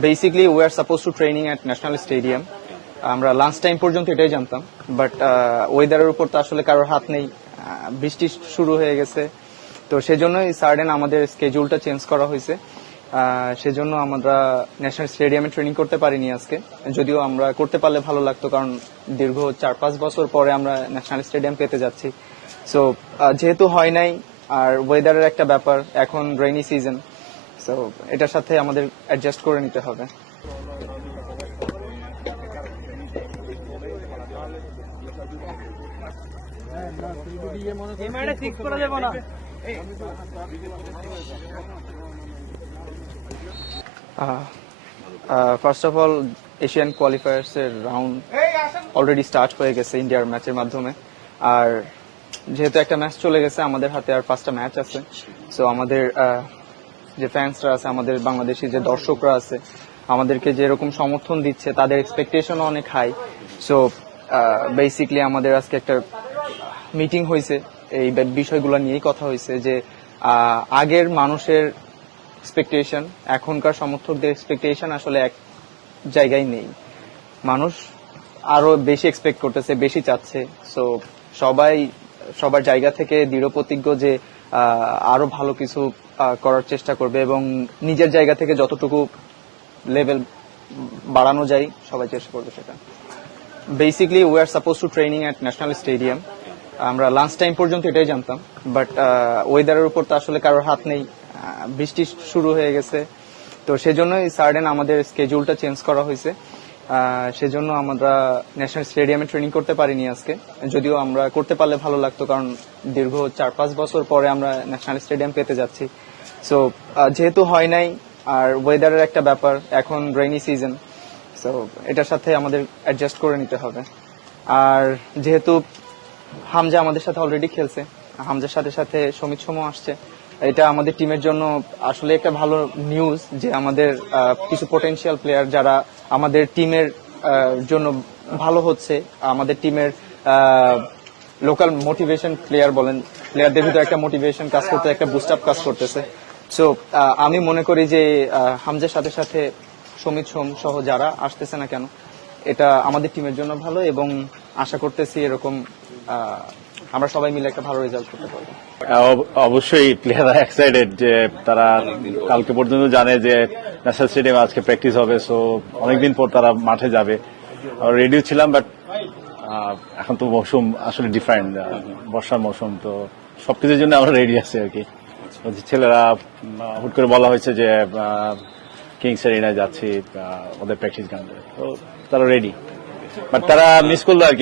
Basically, we are supposed to training at National Stadium. আমরা lunch time পর্যন্ত এটাই জানতাম, বাট ওয়েদারের উপর তো আসলে কারোর হাত নেই। বৃষ্টি শুরু হয়ে গেছে, তো সেজন্যই সাডেন আমাদের স্কেডিউলটা চেঞ্জ করা হয়েছে। সেজন্য আমরা ন্যাশনাল স্টেডিয়ামে ট্রেনিং করতে পারিনি আজকে, যদিও আমরা করতে পারলে ভালো লাগতো, কারণ দীর্ঘ 4-5 বছর পরে আমরা ন্যাশনাল স্টেডিয়াম পেতে যাচ্ছি। সো যেহেতু হয় নাই, আর ওয়েদারের একটা ব্যাপার, এখন রেইনি সিজন, সো এটার সাথে আমাদের অ্যাডজাস্ট করে নিতে হবে। First of all, Asian qualifiers এর রাউন্ড অলরেডি স্টার্ট হয়ে গেছে ইন্ডিয়ার ম্যাচের মাধ্যমে। আর যেহেতু একটা ম্যাচ চলে গেছে, আমাদের হাতে আর 5টা ম্যাচ আছে। সো আমাদের যে ফ্যান্সরা আছে, আমাদের বাংলাদেশি যে দর্শকরা আছে, আমাদেরকে যেরকম সমর্থন দিচ্ছে, তাদের এক্সপেকটেশনও অনেক হাই। সো বেসিকলি আমাদের আজকে একটা মিটিং হয়েছে, এই বিষয়গুলো নিয়েই কথা হয়েছে যে আগের মানুষের এক্সপেকটেশন, এখনকার সমর্থকদের এক্সপেকটেশন আসলে এক জায়গায় নেই। মানুষ আরো বেশি এক্সপেক্ট করতেছে, বেশি চাচ্ছে। সো সবাই সবার জায়গা থেকে দৃঢ় প্রতিজ্ঞ যে আরো ভালো কিছু করার চেষ্টা করবে, এবং নিজের জায়গা থেকে যতটুকু লেভেল বাড়ানো যায় সবাই চেষ্টা করবে সেটা। Basically, we are suppose to training at national stadium. আমরা লাঞ্চ টাইম পর্যন্ত এটাই জানতাম, বাট ওয়েদারের উপর তো আসলে কারোর হাত নেই। বৃষ্টি শুরু হয়ে গেছে, তো সেজন্যই সাডেন আমাদের স্কেডিউলটা চেঞ্জ করা হয়েছে। সেজন্য আমরা ন্যাশনাল স্টেডিয়ামে ট্রেনিং করতে পারিনি আজকে, যদিও আমরা করতে পারলে ভালো লাগতো, কারণ দীর্ঘ 4-5 বছর পরে আমরা ন্যাশনাল স্টেডিয়াম পেতে যাচ্ছি। সো যেহেতু হয় নাই, আর ওয়েদারের একটা ব্যাপার, এখন রেইনি সিজন, সো এটার সাথে আমাদের অ্যাডজাস্ট করে নিতে হবে। আর যেহেতু হামজা আমাদের সাথে অলরেডি খেলছে, হামজার সাথে সাথে সমিত সোমও আসছে, এটা আমাদের টিমের জন্য আসলে একটা ভালো নিউজ যে আমাদের কিছু পটেনশিয়াল প্লেয়ার যারা আমাদের টিমের জন্য ভালো হচ্ছে, আমাদের টিমের লোকাল মোটিভেশন প্লেয়ার বলেন, প্লেয়ারদের ভিতরে একটা মোটিভেশন কাজ করতে, একটা বুস্ট আপ কাজ করতেছে। সো আমি মনে করি যে হামজার সাথে সাথে সমিত সোম সহ যারা আসতেছে না কেন, এটা আমাদের টিমের জন্য ভালো, এবং আশা করতেছি এরকম আমরা সবাই মিলে একটা ভালো রেজাল্ট করতে পারবো। অবশ্যই প্লেয়াররা এক্সাইটেড যে তারা কালকে পর্যন্ত জানে যে ন্যাশনাল স্টেডিয়ামে আজকে প্র্যাকটিস হবে। সো অনেকদিন পর তারা মাঠে যাবে। রেডিও ছিলাম, বাট এখন তো মৌসুম আসলে ডিফারেন্ট, বর্ষার মৌসুম, তো সবকিছুর জন্য আমরা রেডি আছি আর কি। ছেলেরা হুট করে বলা হয়েছে যে কিংস এরিনায় যাচ্ছি ওদের প্র্যাকটিস গ্রাউন্ডে, তো তারা রেডি, বাট তারা মিস করলো আর কি।